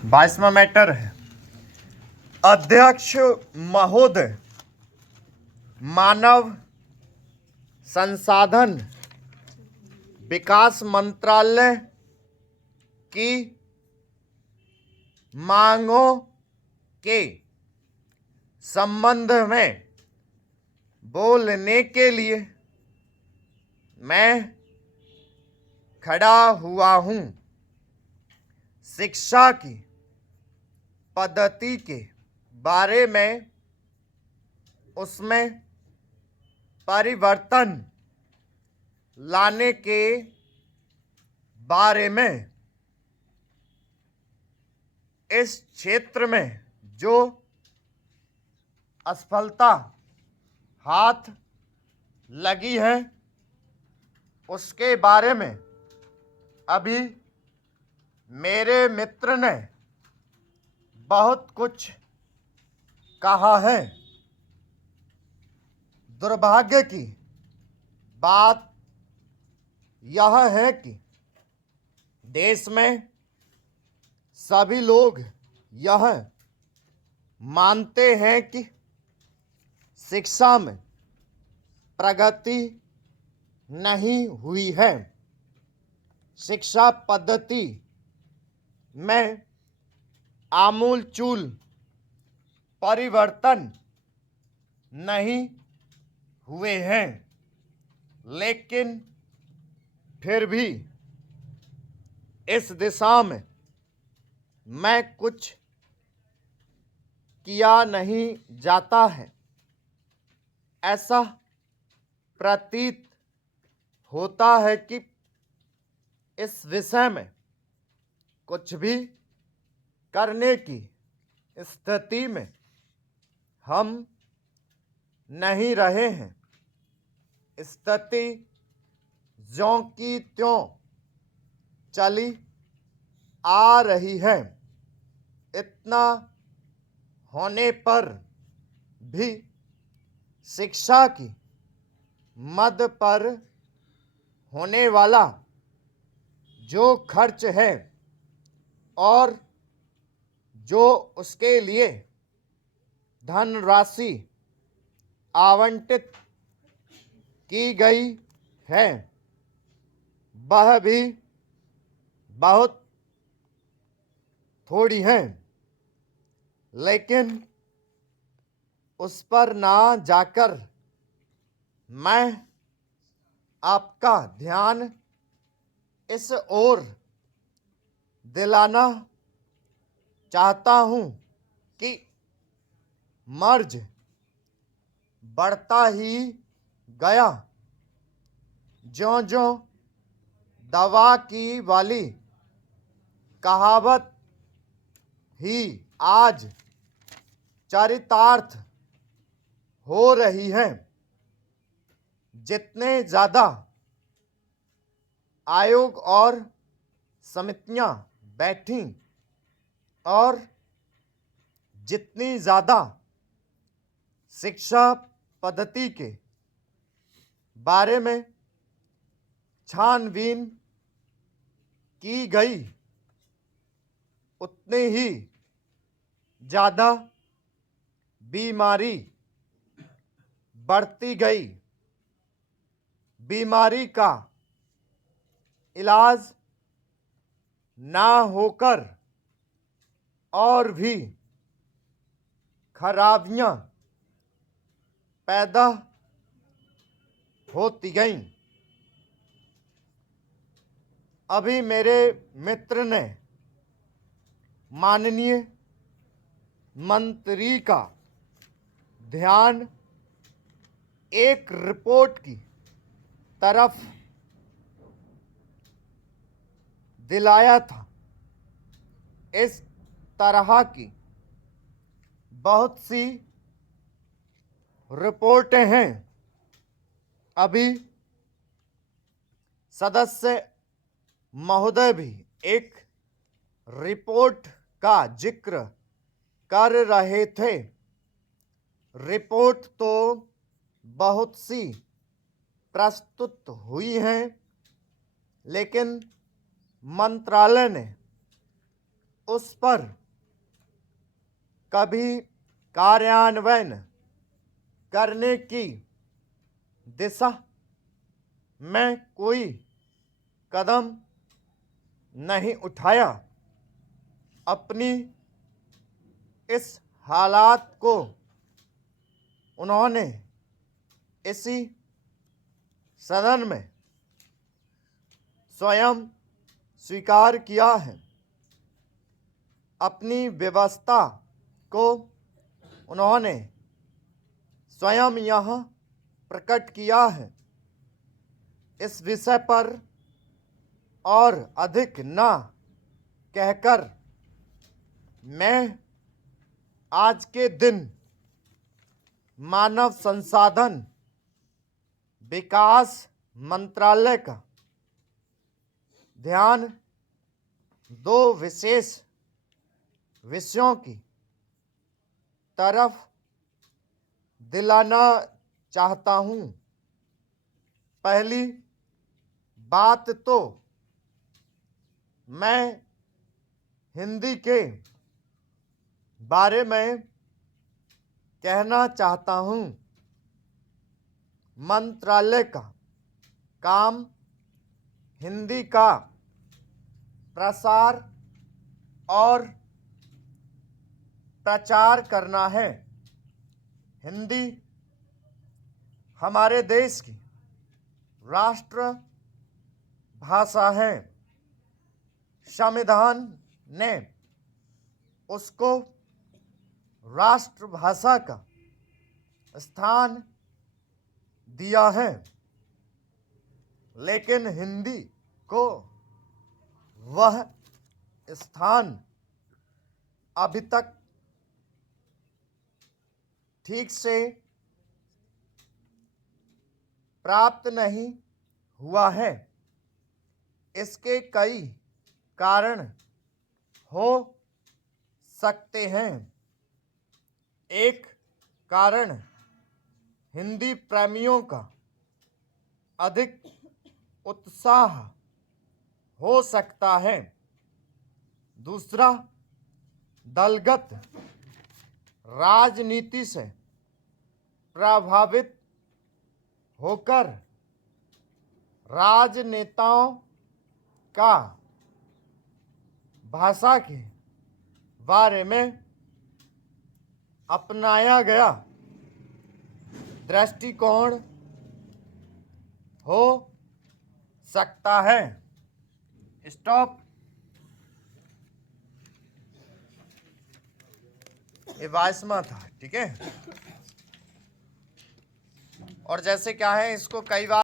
22वां matter है, अध्यक्ष महोदय, मानव संसाधन विकास मंत्रालय की मांगों के संबंध में बोलने के लिए मैं खड़ा हुआ हूँ। शिक्षा की पद्धति के बारे में, उसमें परिवर्तन लाने के बारे में, इस क्षेत्र में जो असफलता हाथ लगी है उसके बारे में अभी मेरे मित्र ने बहुत कुछ कहा है। दुर्भाग्य की बात यह है कि देश में सभी लोग यह मानते हैं कि शिक्षा में प्रगति नहीं हुई है। शिक्षा पद्धति में आमूलचूल परिवर्तन नहीं हुए हैं, लेकिन फिर भी इस दिशा में मैं कुछ किया नहीं जाता है। ऐसा प्रतीत होता है कि इस विषय में कुछ भी करने की स्थिति में हम नहीं रहे हैं। स्थिति ज्यों की त्यों चली आ रही है। इतना होने पर भी शिक्षा की मद पर होने वाला जो खर्च है और जो उसके लिए धनराशि आवंटित की गई है, वह भी बहुत थोड़ी है। लेकिन उस पर ना जाकर मैं आपका ध्यान इस ओर दिलाना चाहता हूँ कि मर्ज बढ़ता ही गया। ज्यों-ज्यों दवा की वाली कहावत ही आज चरितार्थ हो रही है, जितने ज़्यादा आयोग और समितियां बैठी और जितनी ज़्यादा शिक्षा पद्धति के बारे में छानबीन की गई, उतनी ही ज़्यादा बीमारी बढ़ती गई। बीमारी का इलाज ना होकर और भी खराबियां पैदा होती गईं। अभी मेरे मित्र ने माननीय मंत्री का ध्यान एक रिपोर्ट की तरफ दिलाया था। इस तरह की बहुत सी रिपोर्टें हैं। अभी सदस्य महोदय भी एक रिपोर्ट का जिक्र कर रहे थे। रिपोर्ट तो बहुत सी प्रस्तुत हुई हैं, लेकिन मंत्रालय ने उस पर कभी कार्यान्वयन करने की दिशा में कोई कदम नहीं उठाया। अपनी इस हालात को उन्होंने इसी सदन में स्वयं स्वीकार किया है। अपनी व्यवस्था को उन्होंने स्वयं यहाँ प्रकट किया है। इस विषय पर और अधिक न कहकर मैं आज के दिन मानव संसाधन विकास मंत्रालय का ध्यान दो विशेष विषयों की तरफ दिलाना चाहता हूँ। पहली बात तो मैं हिंदी के बारे में कहना चाहता हूँ। मंत्रालय का काम हिंदी का प्रसार और प्रचार करना है। हिंदी हमारे देश की राष्ट्र भाषा है। संविधान ने उसको राष्ट्रभाषा का स्थान दिया है, लेकिन हिंदी को वह स्थान अभी तक ठीक से प्राप्त नहीं हुआ है। इसके कई कारण हो सकते हैं। एक कारण हिंदी प्रेमियों का अधिक उत्साह हो सकता है। दूसरा, दलगत राजनीति से प्रभावित होकर राजनेताओं का भाषा के बारे में अपनाया गया दृष्टिकोण हो सकता है। स्टॉप। ये 22वां था, ठीक है। और जैसे क्या है, इसको कई बार